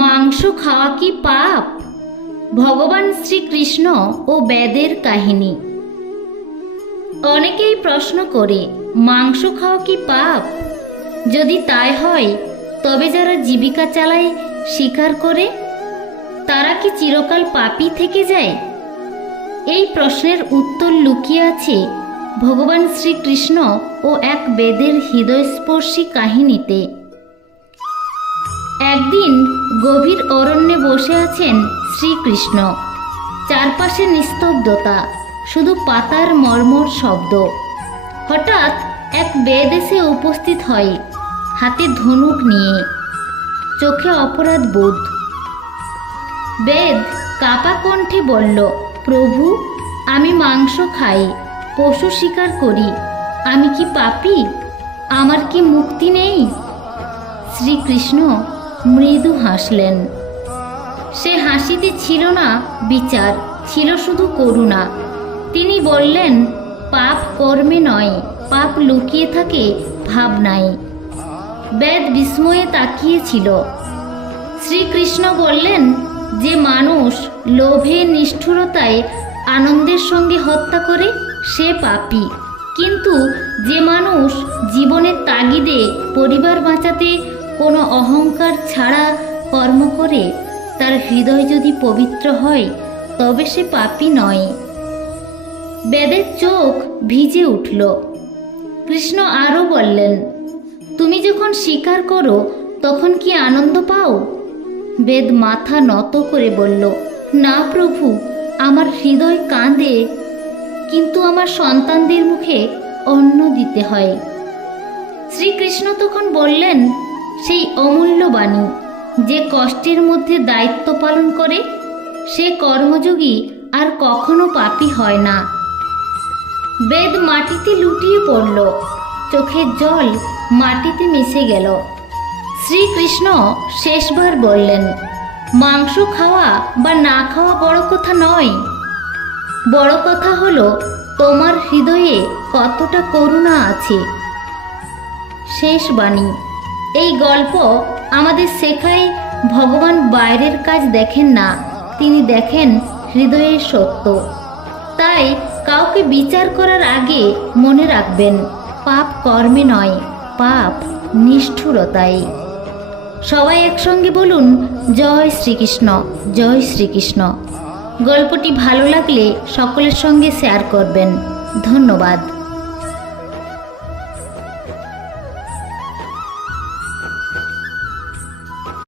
মাংস খাওয়া কি পাপ? ভগবান শ্রীকৃষ্ণ ও বেদের কাহিনী। অনেকেই প্রশ্ন করে, মাংস খাওয়া কি পাপ? যদি তাই হয়, তবে যারা জীবিকা চালায়, শিকার করে, তারা কি চিরকাল পাপী থেকে যায়? এই প্রশ্নের উত্তর লুকিয়ে আছে ভগবান শ্রীকৃষ্ণ ও এক বেদের হৃদয়স্পর্শী কাহিনীতে। একদিন গভীর অরণ্যে বসে আছেন শ্রীকৃষ্ণ। চারপাশে নিস্তব্ধতা, শুধু পাতার মর্মর শব্দ। হঠাৎ এক বেদ এসে উপস্থিত হয়, হাতে ধনুক নিয়ে, চোখে অপরাধ বোধ। বেদ কাপা কণ্ঠে বলল, প্রভু, আমি মাংস খাই, পশু শিকার করি, আমি কি পাপী? আমার কি মুক্তি নেই? শ্রীকৃষ্ণ মৃদু হাসলেন। সে হাসিতে ছিল না বিচার, ছিল শুধু করুণা। তিনি বললেন, পাপ কর্মে নয়, পাপ লুকিয়ে থাকে ভাবনায়। বেদ বিস্ময়ে তাকিয়েছিল। শ্রীকৃষ্ণ বললেন, যে মানুষ লোভে নিষ্ঠুরতায় আনন্দের সঙ্গে হত্যা করে সে পাপী, কিন্তু যে মানুষ জীবনের তাগিদে পরিবার বাঁচাতে কোনো অহংকার ছাড়া কর্ম করে, তার হৃদয় যদি পবিত্র হয়, তবে সে পাপী নয়। বেদের চোখ ভিজে উঠল। কৃষ্ণ আরও বললেন, তুমি যখন স্বীকার করো, তখন কি আনন্দ পাও? বেদ মাথা নত করে বলল, না প্রভু, আমার হৃদয় কাঁদে, কিন্তু আমার সন্তানদের মুখে অন্ন দিতে হয়। শ্রীকৃষ্ণ তখন বললেন, সেই অমূল্য বাণী, যে কষ্টের মধ্যে দায়িত্ব পালন করে, সে কর্মযোগী আর কখনো পাপী হয় না। বেদ মাটিতে লুটিয়ে পড়ল, চোখের জল মাটিতে মিশে গেল। শ্রীকৃষ্ণ শেষবার বললেন, মাংস খাওয়া বা না খাওয়া বড় কথা নয়, বড় কথা হলো তোমার হৃদয়ে কতটা করুণা আছে। শেষ বাণী। এই গল্প আমাদের শেখায়, ভগবান বাইরের কাজ দেখেন না, তিনি দেখেন হৃদয়ের সত্য। তাই কাউকে বিচার করার আগে মনে রাখবেন, পাপ কর্মে নয়, পাপ নিষ্ঠুরতায়। সবাই একসঙ্গে বলুন, জয় শ্রীকৃষ্ণ, জয় শ্রীকৃষ্ণ। গল্পটি ভালো লাগলে সকলের সঙ্গে শেয়ার করবেন। ধন্যবাদ।